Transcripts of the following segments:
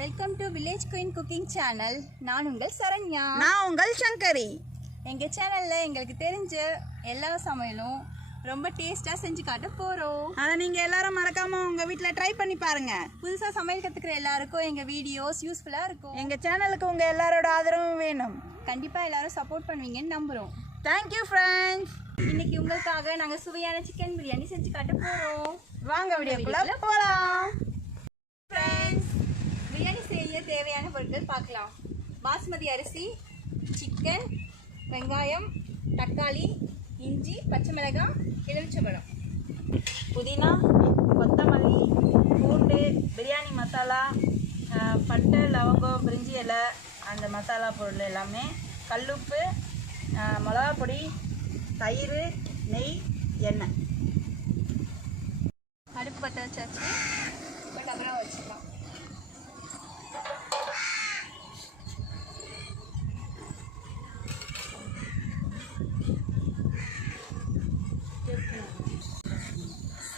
Welcome to village queen cooking channel. நான் உங்கள் சரண்யா. நான் உங்கள் சங்கரி. எங்கள் சேனலில் எங்களுக்கு தெரிஞ்ச எல்லா சமையலும் ரொம்ப டேஸ்ட்டாக செஞ்சு காட்ட போகிறோம். அதை நீங்கள் எல்லாரும் மறக்காமல் உங்கள் வீட்டில் ட்ரை பண்ணி பாருங்கள். புதுசாக சமையல் கற்றுக்கிற எல்லாருக்கும் எங்கள் வீடியோஸ் யூஸ்ஃபுல்லாக இருக்கும். எங்கள் சேனலுக்கு உங்கள் எல்லாரோட ஆதரவும் வேணும். கண்டிப்பாக எல்லாரும் சப்போர்ட் பண்ணுவீங்கன்னு நம்புகிறோம். Thank you friends. இன்னைக்கு உங்களுக்காக நாங்கள் சுவையான சிக்கன் பிரியாணி செஞ்சு காட்ட போகிறோம். வாங்க வீடியோக்குள்ள போகலாம். ஃப்ரெண்ட்ஸ், பிரியாணி செய்ய தேவையான பொருட்கள் பார்க்கலாம். பாஸ்மதி அரிசி, சிக்கன், வெங்காயம், தக்காளி, இஞ்சி, பச்சை மிளகாய், எலுமிச்சம்பழம், புதினா, கொத்தமல்லி, பூண்டு, பிரியாணி மசாலா, பட்டை, லவங்கம், பிரிஞ்சி இலை, அந்த மசாலா பொருள் எல்லாமே, கல்லுப்பு, மிளகா பொடி, தயிர், நெய், எண்ணெய். அடுப்பு பற்ற வச்சாச்சு. இப்போ டபரா வச்சுக்கலாம்.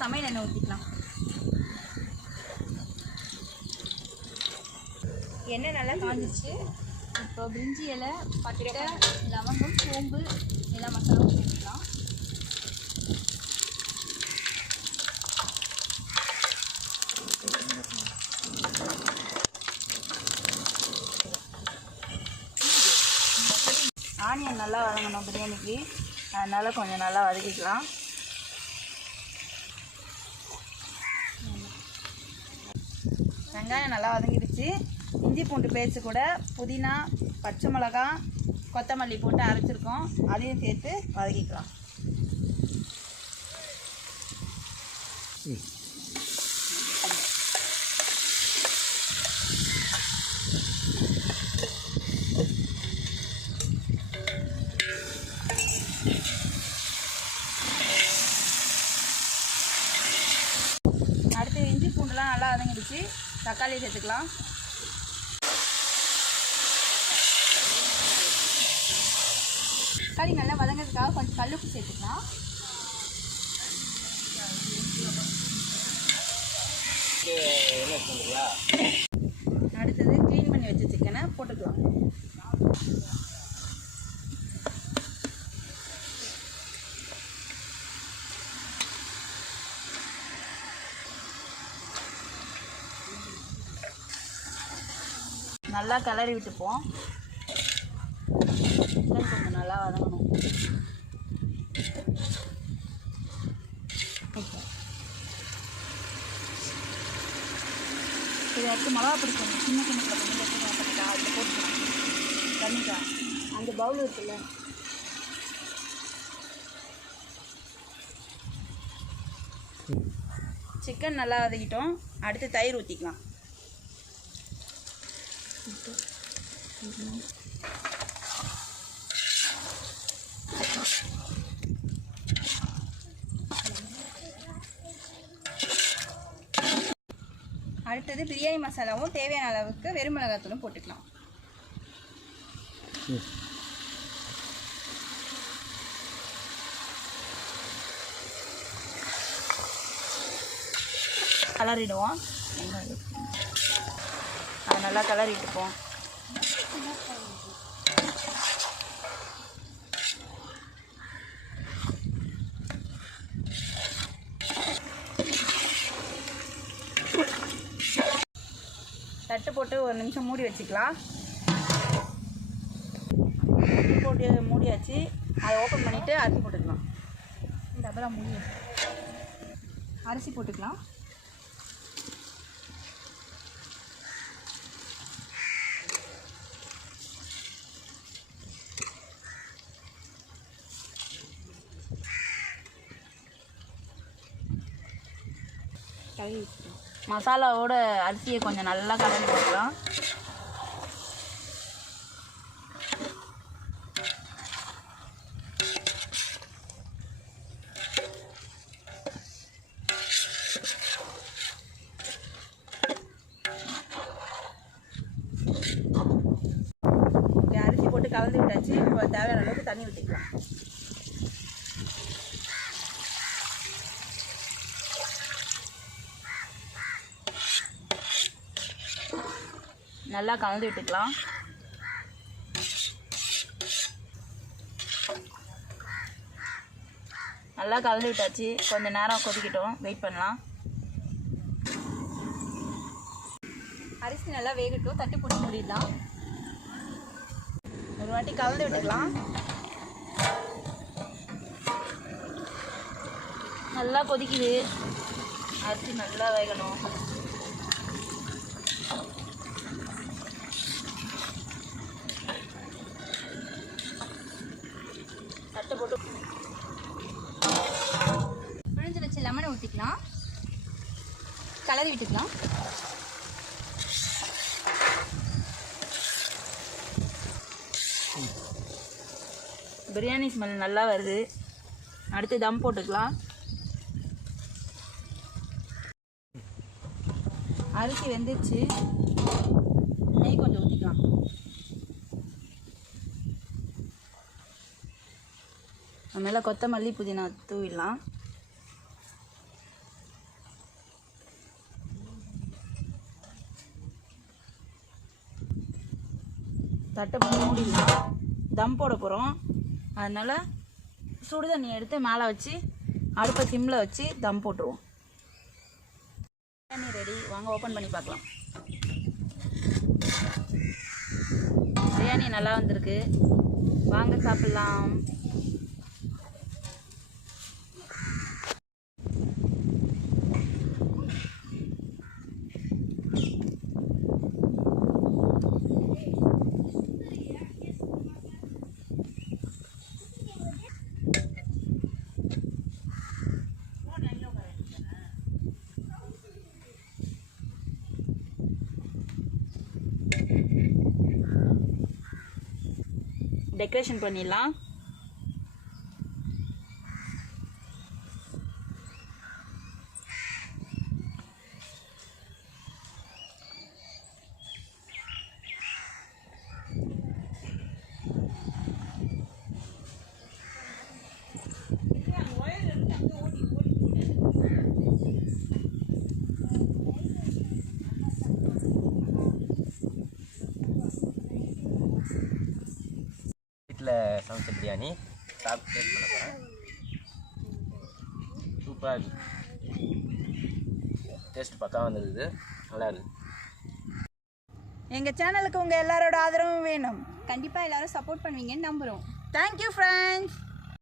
சமையல் எண்ணெய் ஊற்றிக்கலாம். எண்ணெய் நல்லா காஞ்சிச்சு. இப்போ பிரிஞ்சி இலை, பட்டை, லவங்கம், சோம்பு எல்லா மசாலாவும் சேர்த்துக்கலாம். ஆனியன் நல்லா வதங்கணும் பிரியாணிக்கு, அதனால் கொஞ்சம் நல்லா வதக்கிக்கலாம். வெங்காயம் நல்லா வதங்கிடுச்சு. இஞ்சி பூண்டு பேஸ்ட் கூட புதினா, பச்சை மிளகா, கொத்தமல்லி போட்டு அரைச்சிருக்கோம், அதையும் சேர்த்து வதக்கிக்கலாம். அடுத்து இஞ்சி பூண்டுலாம் நல்லா வதங்கிடுச்சு. தக்காளி சேர்த்துக்கலாம். தக்காளி நல்லா வதங்கிறதுக்காக கொஞ்சம் கல்லுப்பு சேர்த்துக்கலாம். அடுத்தது க்ளீன் பண்ணி வச்ச சிக்கனை போட்டுக்கலாம். நல்லா கிளறி விட்டுப்போம். சிக்கன் கொஞ்சம் நல்லா வதங்கணும். இது அடுத்து மிளகா பிடிக்கணும். சின்ன சின்ன பண்ணிட்டா அதில் போட்டுக்கலாம். தண்ணிக்கா அந்த பவுல் இருக்குல்ல, சிக்கன் நல்லா வதக்கிட்டோம். அடுத்து தயிர் ஊற்றிக்கலாம். அடுத்தது பிரியாணி மசாலாவும் தேவையான அளவுக்கு வெறும் மிளகாத்தூளும் போட்டுக்கலாம். கலரிடுவோம். அதை நல்லா கலரிட்டுப்போம். தட்டு போட்டு ஒரு நிமிஷம் மூடி வச்சுக்கலாம். தட்டு போட்டு மூடியாச்சு. அதை ஓப்பன் பண்ணிவிட்டு அரிசி போட்டுக்கலாம். இந்த அப்புறம் மூடி அரிசி போட்டுக்கலாம். கலரி வச்சுக்கலாம். மசாலாவோட அரிசியை கொஞ்சம் நல்லா கலரி போட்டுக்கலாம். அரிசி போட்டு கலந்து விட்டாச்சு. இப்போ தேவையான அளவுக்கு தண்ணி ஊற்றிக்கலாம். நல்லா கலந்து விட்டுக்கலாம். நல்லா கலந்து விட்டாச்சு. கொஞ்சம் நேரம் கொதிக்கட்டும், வெயிட் பண்ணலாம். அரிசி நல்லா வேகட்டும், தட்டு போட்டு மூடிடலாம். ஒரு வாட்டி கலந்து விட்டுக்கலாம். நல்லா கொதிக்குது, அரிசி நல்லா வேகணும். தட்டு போட்டு பிழிஞ்சு வச்ச லெமனை ஊற்றிக்கலாம், கலரி விட்டுக்கலாம். பிரியாணி ஸ்மெல் நல்லா வருது. அடுத்து தம் போட்டுக்கலாம். அரிசி வெந்துருச்சு, நெய் கொஞ்சம் ஊற்றிக்கலாம். மேலே கொத்தமல்லி புதினா தூவிடலாம். தட்டை போட்டு மூடிடலாம். தம் போட போகிறோம், அதனால் சுடு தண்ணி எடுத்து மேலே வச்சு அடுப்பை சிம்மில் வச்சு தம் போட்டுருவோம். பிரியாணி ரெடி, வாங்க ஓப்பன் பண்ணி பார்க்கலாம். பிரியாணி நல்லா வந்திருக்கு, வாங்க சாப்பிட்லாம். டெக்கரேஷன் பண்ணிடலாம். வீட்டில் சமைச்ச பிரியாணி சாப்பிட்டு டேஸ்ட் பண்ண போகிறேன். சூப்பராக இருக்குது, டேஸ்ட் பக்காவாக வந்துருக்குது, நல்லா இருக்குது. எங்கள் சேனலுக்கு உங்கள் எல்லாரோட ஆதரவும் வேணும். கண்டிப்பாக எல்லாரும் சப்போர்ட் பண்ணுவீங்கன்னு நம்புகிறோம். Thank you friends.